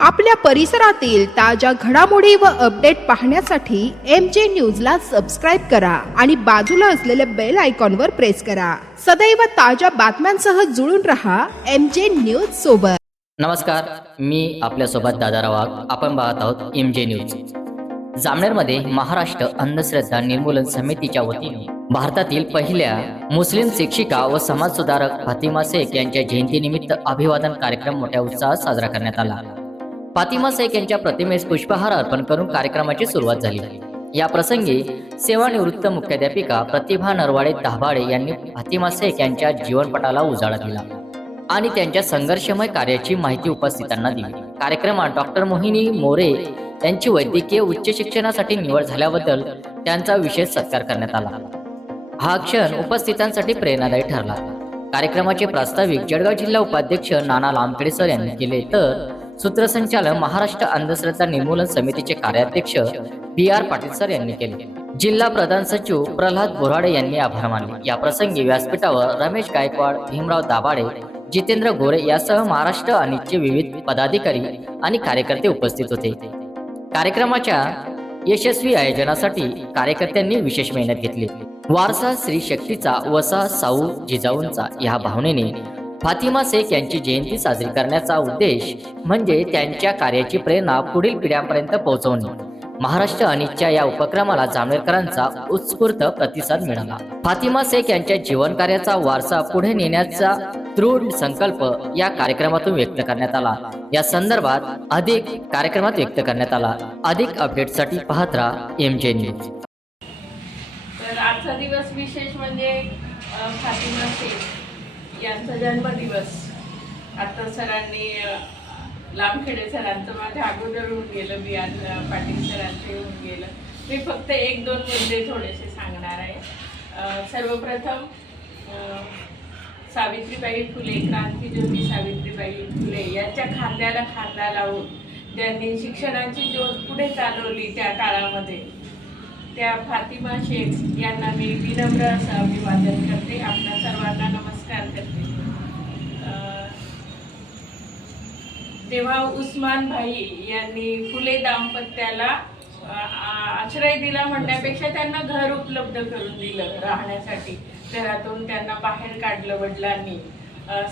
आपल्या परिसरातील ताज्या घडामोडी व अपडेट पाहण्यासाठी एम जे न्यूजला सबस्क्राईब करा आणि बाजूला असलेल्या बेल आयकॉनवर प्रेस करा. सदैव ताज्या बातम्यांसह जुळून रहा एम जे न्यूज सोबत. नमस्कार मी आपल्यासोबत दादा वाघ आपण पाहत आहोत एम जे न्यूज जामनेरमध्ये महाराष्ट्र अंधश्रद्धा निर्मूलन समितीच्या वतीने भारतातील पहिल्या मुस्लिम शिक्षिका व समाजसुधारक फातिमा शेख यांच्या जयंतीनिमित्त अभिवादन कार्यक्रम मोठ्या उत्साहात साजरा करण्यात आला. फातिमा शेख यांच्या प्रतिमेस पुष्पहार अर्पण करून कार्यक्रमाची सुरुवात झाली. या प्रसंगी सेवानिवृत्त मुख्याध्यापिका प्रतिभा नरवाडे दाभाडे यांनी फातिमा शेख यांच्या जीवनपटाला उजाळा दिला आणि त्यांच्या संघर्षमय कार्याची माहिती उपस्थितांना दिली. कार्यक्रमात डॉक्टर मोहिनी मोरे त्यांची वैद्यकीय उच्च शिक्षणासाठी निवड झाल्याबद्दल त्यांचा विशेष सत्कार करण्यात आला. हा क्षण उपस्थितांसाठी प्रेरणादायी ठरला. कार्यक्रमाचे प्रास्ताविक जळगाव जिल्हा उपाध्यक्ष नाना लामखेडे सर यांनी केले तर सूत्रसंचालन महाराष्ट्र अंधश्रद्धा निर्मूलन समितीचे कार्याध्यक्ष बी आर पाटील सर यांनी केले. जिल्हा प्रधान सचिव प्रल्हाद बोराडे यांनी आभार मानले. या प्रसंगी व्यासपीठावर रमेश गायकवाड भीमराव दाभाडे जितेंद्र गोरे यासह महाराष्ट्र आणि विविध पदाधिकारी आणि कार्यकर्ते उपस्थित होते. कार्यक्रमाच्या यशस्वी आयोजनासाठी कार्यकर्त्यांनी विशेष मेहनत घेतली. वारसा श्री शक्तीचा वसा साऊ जिजाऊंचा या भावनेने फातिमा शेख यांची जयंती साजरी करण्याचा उद्देश म्हणजे त्यांच्या कार्याची प्रेरणा पुढील पिढ्यांपर्यंत पोहोचवणे. महाराष्ट्र अनिच्छा या उपक्रमाला जामनेरकरांचा उत्स्फूर्त प्रतिसाद मिळाला. फातिमा शेख यांच्या जीवन कार्याचा वारसा पुढे नेण्याचा दृढ संकल्प या कार्यक्रमातून व्यक्त करण्यात आला. या संदर्भात अधिक कार्यक्रमात व्यक्त करण्यात आला. अधिक अपडेटसाठी पाहत राहा एम जे न्यूज तर आजचा दिवस विशेष म्हणजे फातिमा शेख यांचा जन्मदिवस. आता सरांनी लांबखेडे सरांचं माझ्या अगोदर होऊन गेलं बी आर पाटील सरांचे होऊन गेलं. मी फक्त एक दोन मुद्दे थोडेसे सांगणार आहे. सर्वप्रथम सावित्रीबाई फुले क्रांतीज्योती सावित्रीबाई फुले यांच्या खांद्याला खांदा लावून त्यांनी शिक्षणाची ज्योत पुढे चालवली त्या काळामध्ये. त्या फातिमा शेख यांना मी विनम्र असं अभिवादन करते. आपल्या सर्वांना नमस्कार करते. तेव्हा उस्मान भाई यांनी फुले दाम्पत्याला आश्रय दिला म्हणण्यापेक्षा त्यांना घर उपलब्ध करून दिलं राहण्यासाठी. घरातून त्यांना बाहेर काढलं वडिलांनी.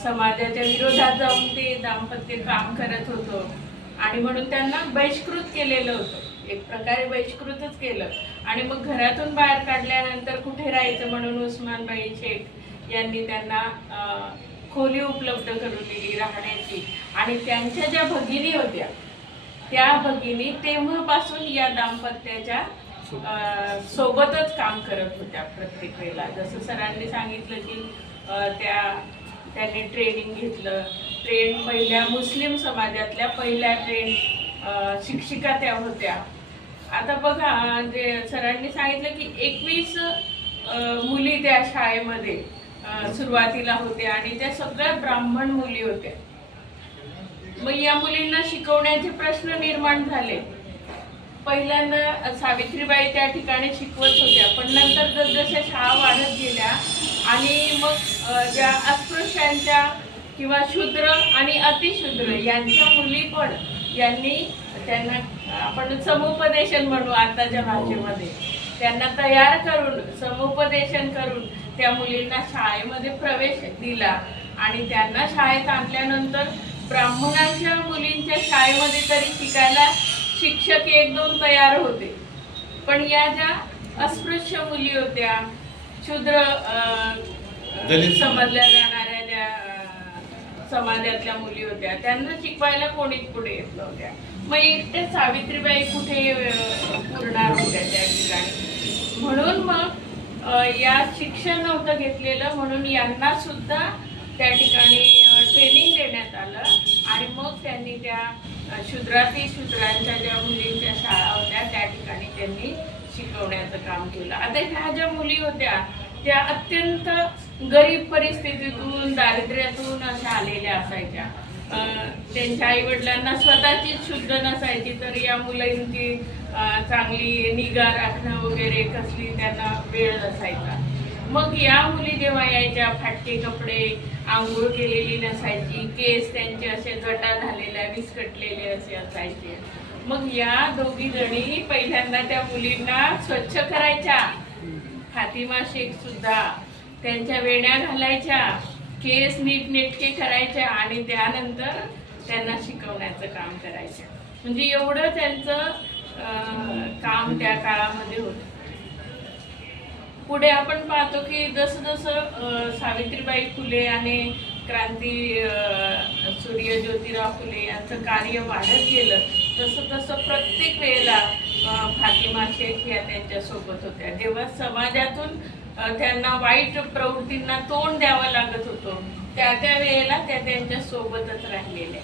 समाजाच्या विरोधात जाऊन ते दाम्पत्य काम करत होतं. आणि म्हणून त्यांना बहिष्कृत केलेलं होतं. एक प्रकारे बहिष्कृतच केलं. आणि मग घरातून बाहेर काढल्यानंतर कुठे राहायचं म्हणून उस्मानबाई शेख यांनी त्यांना खोली उपलब्ध करून दिली राहण्याची. आणि त्यांच्या ज्या भगिनी होत्या त्या भगिनी तेव्हापासून या दाम्पत्याच्या सोबतच काम करत होत्या प्रत्येक वेळेला. जसं सरांनी सांगितलं की त्या त्यांनी ट्रेनिंग घेतलं. ट्रेन पहिल्या मुस्लिम समाजातल्या पहिल्या ट्रेन शिक्षिका त्या होत्या. आता बघा जे सरांनी सांगितलं की एकवीस मुली त्या शाळेमध्ये सुरुवातीला होत्या आणि त्या सगळ्या ब्राह्मण मुली होत्या. मग या मुलींना शिकवण्याचे प्रश्न निर्माण झाले. पहिल्यांदा सावित्रीबाई त्या ठिकाणी शिकवत होत्या पण नंतर जसजशा शाळा वाढत गेल्या आणि मग ज्या अस्पृश्यांच्या किंवा शूद्र आणि अतिशूद्र यांच्या मुली पण यांनी त्यांना आपण समुपदेशन म्हणू आताच्या भाषेमध्ये. त्यांना तयार करून समुपदेशन करून त्या मुलींना शाळेमध्ये प्रवेश दिला आणि त्यांना शाळेत आणल्यानंतर ब्राह्मणांच्या मुलींच्या शाळेमध्ये तरी शिकायला शिक्षक एक दोन तयार होते. पण या ज्या अस्पृश्य मुली होत्या क्षुद्र. समजल्या जाणाऱ्या ज्या समाजातल्या मुली होत्या त्यांना शिकवायला कोणीच पुढे येत नव्हत्या. मग एकट्या सावित्रीबाई कुठे पुरणार होत्या त्या ठिकाणी? म्हणून मग या शिक्षण नव्हतं घेतलेलं म्हणून यांना सुद्धा त्या ठिकाणी ट्रेनिंग देण्यात आलं. आणि मग त्यांनी त्या शूद्राती शूद्रांच्या ज्या मुलींच्या शाळा होत्या त्या ठिकाणी त्यांनी शिकवण्याचं काम केलं. आता ह्या ज्या मुली होत्या त्या अत्यंत गरीब परिस्थितीतून दारिद्र्यातून अशा आलेल्या असायच्या. अं, त्यांच्या आई वडिलांना स्वतःचीच शुद्ध नसायची तर या मुलांची चांगली निगा राखणं वगैरे कसली त्यांना वेळ नसायचा. मग या मुली जेव्हा यायच्या फाटके कपडे आंघोळ केलेली नसायची केस त्यांचे असे गटा झालेल्या विस्कटलेले असे असायचे. मग या दोघी जणी पहिल्यांदा त्या मुलींना स्वच्छ करायच्या. फातिमा शेख सुद्धा त्यांच्या वेण्या घालायच्या केस नीटनेटके करायच्या आणि त्यानंतर त्यांना शिकवण्याचं काम करायचं. म्हणजे एवढं त्यांचं काम त्या काळामध्ये होतं. पुढे आपण पाहतो की जसं जसं सावित्रीबाई फुले आणि क्रांती सूर्य ज्योतिराव फुले यांचं कार्य वाढत गेलं तसं तसं प्रत्येक वेळेला फातिमा शेख या त्यांच्यासोबत होत्या. जेव्हा समाजातून त्यांना वाईट प्रवृत्तींना तोंड द्यावं लागत होतं त्या त्या वेळेला त्या त्यांच्या सोबतच राहिलेल्या.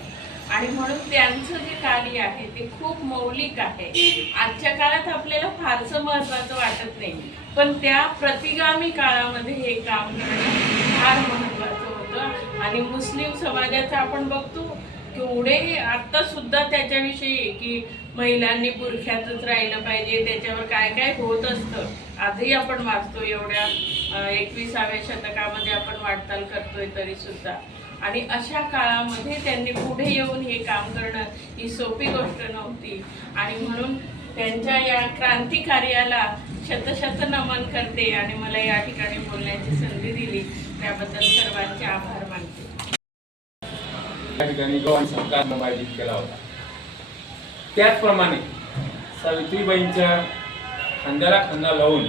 आणि म्हणून त्यांचं जे कार्य आहे ते खूप मौलिक आहे. आजच्या काळात आपल्याला फारसं महत्वाचं वाटत नाही. पण त्या प्रतिगामी काळामध्ये हे काम करणं फार महत्वाचं होतं. आणि मुस्लिम समाजाचं आपण बघतो केवढे आता सुद्धा त्याच्याविषयी की महिलांनी बुरख्यातच राहिलं पाहिजे त्याच्यावर काय काय होत असतं. आजही आपण वाचतो एवढ्या एकविसाव्या शतकामध्ये आपण वाटचाल करतोय तरी सुद्धा. आणि अशा काळामध्ये त्यांनी पुढे येऊन हे काम करणं ही सोपी गोष्ट नव्हती. आणि म्हणून त्यांच्या या क्रांती कार्याला शतशत नमन करते आणि मला या ठिकाणी बोलण्याची संधी दिली. त्याबद्दल सर्वांचे आभार मानते. या ठिकाणी गव्हाण आयोजित केला होता. त्याचप्रमाणे सावित्रीबाईंच्या खांद्याला खांदा लावून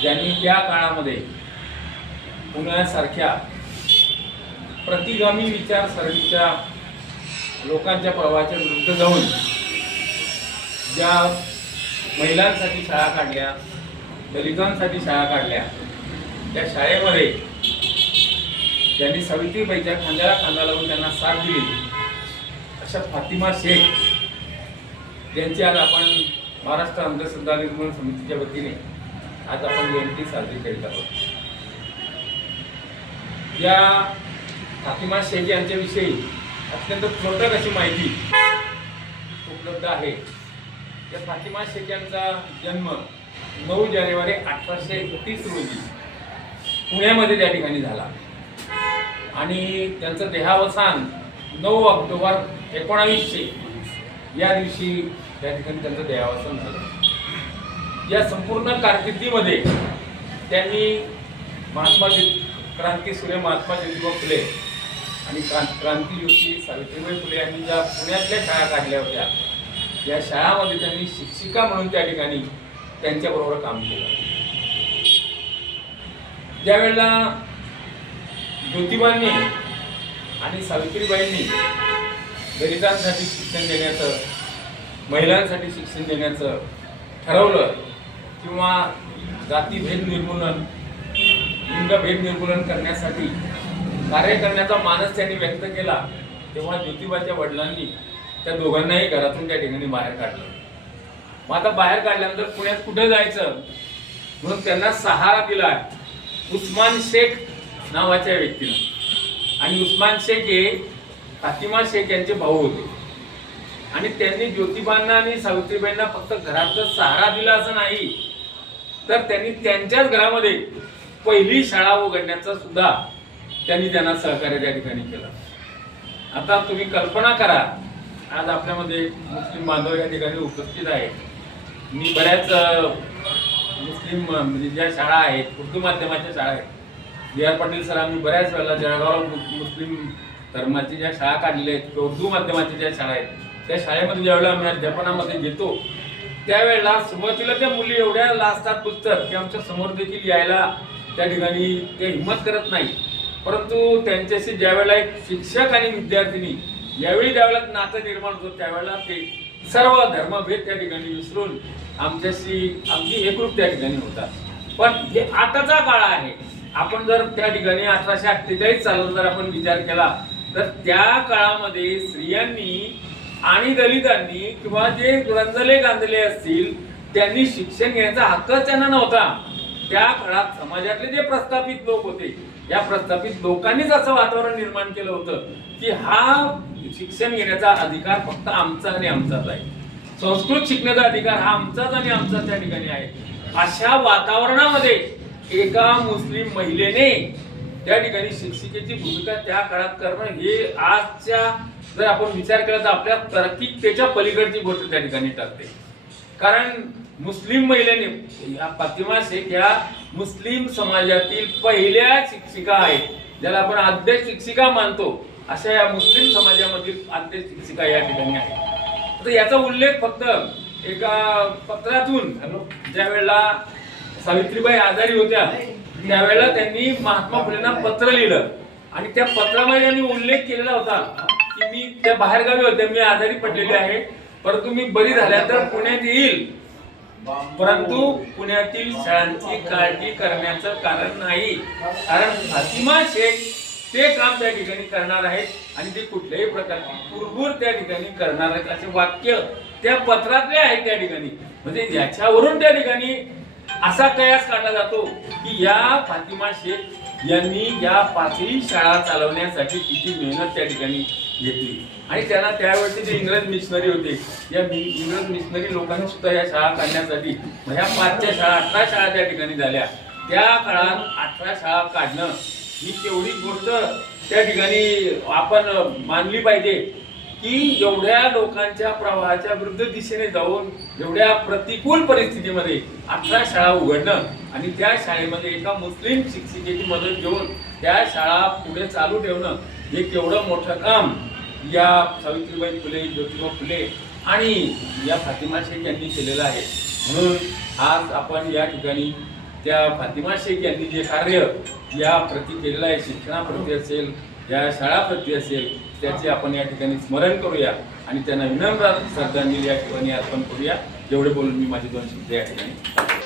ज्यांनी त्या काळामध्ये पुण्यासारख्या प्रतिगामी विचारसरणीच्या लोकांच्या प्रवाहाच्या विरुद्ध जाऊन ज्या महिलांसाठी शाळा काढल्या दलितांसाठी शाळा काढल्या त्या शाळेमध्ये त्यांनी सावित्रीबाईच्या खांद्याला खांदा लावून त्यांना साथ दिली. अशा फातिमा शेख यांची आज आपण महाराष्ट्र अंधश्रद्धा निर्मूलन समितीच्या वतीने आज आपण जयंती साजरी करीत आहोत. या फातिमा शेख यांच्याविषयी अत्यंत थोडक्यात अशी माहिती उपलब्ध आहे. या फातिमा शेख यांचा जन्म नऊ जानेवारी अठराशे एकतीस रोजी पुण्यामध्ये त्या ठिकाणी झाला. आणि त्यांचं देहावसान नऊ ऑक्टोबर एकोणावीसशे या दिवशी त्या ठिकाणी त्यांचं देहावसान झालं. या संपूर्ण कारकिर्दीमध्ये त्यांनी महात्मा ज्योती क्रांती महात्मा ज्योतिबा फुले आणि क्रां- क्रांती ज्योती सावित्रीबाई फुले यांनी ज्या पुण्यातल्या शाळा काढल्या होत्या या शाळामध्ये त्यांनी शिक्षिका म्हणून त्या ठिकाणी त्यांच्याबरोबर काम केलं. ज्यावेळेला ज्योतिबांनी आणि सावित्रीबाईंनी दलितांसाठी शिक्षण देण्याचं महिलांसाठी शिक्षण देण्याचं ठरवलं किंवा जातीभेद निर्मूलन लिंगभेद निर्मूलन करण्यासाठी कार्य करण्याचा मानस त्यांनी व्यक्त केला तेव्हा ज्योतिबाच्या वडिलांनी त्या दोघांनाही घरातून त्या ठिकाणी बाहेर काढलं. मग आता बाहेर काढल्यानंतर पुण्यात कुठं जायचं? म्हणून त्यांना सहारा दिला उस्मान शेख नावाच्या व्यक्तीनं. आणि उस्मान शेख हे फातिमा शेख यांचे भाऊ होते. आणि त्यांनी ज्योतिबांना आणि सावित्रीबाईंना फक्त घरातच सहारा दिला असं नाही. तर त्यांनी त्यांच्याच घरामध्ये पहिली शाळा उघडण्याचा सुद्धा त्यांनी त्यांना सहकार्य त्या ठिकाणी केलं. आता तुम्ही कल्पना करा. आज आपल्यामध्ये मुस्लिम बांधव या ठिकाणी उपस्थित आहेत. मी बऱ्याच मुस्लिम म्हणजे ज्या शाळा आहेत उर्दू माध्यमाच्या शाळा आहेत बी आर पाटील सर आम्ही बऱ्याच वेळेला जळगाव मुस्लिम धर्माची ज्या शाळा काढलेल्या आहेत किंवा उर्दू माध्यमाच्या ज्या शाळा आहेत त्या शाळेमध्ये ज्यावेळेला आम्ही अध्यापनामध्ये घेतो त्यावेळेला सुरुवातीला त्या मुली एवढ्या लाजतात पुस्तक की आमच्यासमोर देखील यायला त्या ठिकाणी ते हिंमत करत नाही परंतु त्यांच्याशी ज्यावेळेला एक शिक्षक आणि विद्यार्थिनी यावेळी ज्यावेळेला नातं निर्माण होतं त्यावेळेला ते सर्व धर्मभेद त्या ठिकाणी विसरून आमच्याशी अगदी एकरूप त्या ठिकाणी होतात पण हे आताचा काळ आहे. आपण जर त्या ठिकाणी अठराशे अठ्ठेचाळीस सालात जर आपण विचार केला तर त्या काळामध्ये स्त्रियांनी आणि दलितांनी किंवा जे रंजले गांजले असतील त्यांनी शिक्षण घेण्याचा हक्क त्यांना नव्हता. त्या काळात समाजातले जे प्रस्थापित लोक होते या प्रस्थापित लोकांनीच असं वातावरण निर्माण केलं होतं की हा शिक्षण घेण्याचा अधिकार फक्त आमचा आणि आमचाच आहे. संस्कृत शिकण्याचा अधिकार हा आमचाच आणि आमचाच त्या ठिकाणी आहे. अशा वातावरणामध्ये एका मुस्लिम महिलेने त्या ठिकाणी शिक्षिकेची भूमिका त्या काळात करणं हे आजच्या जर आपण विचार केला तर आपल्या तार्किकतेच्या पलीकडची गोष्ट त्या ठिकाणी ठरते. कारण मुस्लिम महिलेने या फातिमा शेख या मुस्लिम समाजातील पहिल्या शिक्षिका आहेत. ज्याला आपण आद्य शिक्षिका मानतो. अशा या मुस्लिम समाजामधील अंत्यशिक्षिका या ठिकाणी आहे. तर याचा उल्लेख फक्त एका पत्रातून ज्या वेळेला सावित्रीबाई आजारी होत्या त्यावेळेला त्यांनी महात्मा फुलेंना पत्र लिहिलं. आणि त्या पत्रामध्ये त्यांनी उल्लेख केलेला होता की मी त्या बाहेरगावी होते मी आजारी पडलेले आहे. परंतु मी बरी झाल्यानंतर पुण्यात येईल. परंतु पुण्यातील शाळांची काळजी करण्याचं कारण नाही. कारण फातिमा शेख ते काम त्या ठिकाणी करणार आहेत आणि ते कुठल्याही प्रकारची कुरबूर त्या ठिकाणी करणार आहेत असे वाक्य त्या पत्रातले आहेत त्या ठिकाणी. म्हणजे याच्यावरून त्या ठिकाणी असा कयास काढला जातो की या फातिमा शेख यांनी या पाचही शाळा चालवण्यासाठी किती मेहनत त्या ठिकाणी घेतली. आणि त्यांना त्यावेळेचे जे इंग्रज मिशनरी होते या इंग्रज मिशनरी लोकांनी सुद्धा या शाळा काढण्यासाठी ह्या पाचच्या शाळा अठरा शाळा त्या ठिकाणी झाल्या. त्या काळात अठरा शाळा काढणं ही तेवढी गोष्ट त्या ठिकाणी आपण मानली पाहिजे की एवढ्या लोकांच्या प्रवाहाच्या विरुद्ध दिशेने जाऊन एवढ्या प्रतिकूल परिस्थितीमध्ये अठरा शाळा उघडणं आणि त्या शाळेमध्ये एका मुस्लिम शिक्षिकेची मदत घेऊन त्या शाळा पुढे चालू ठेवणं हे केवढं मोठं काम या सावित्रीबाई फुले ज्योतिबा फुले आणि या फातिमा शेख यांनी केलेलं आहे. म्हणून आज आपण या ठिकाणी त्या फातिमा शेख यांनी जे कार्य या प्रती केलेलं आहे शिक्षणाप्रती असेल या शाळाप्रती असेल त्याचे आपण या ठिकाणी स्मरण करूया आणि त्यांना विनम्र श्रद्धांजली या ठिकाणी अर्पण करूया. जेवढे बोलून मी माझे दोन शब्द या ठिकाणी.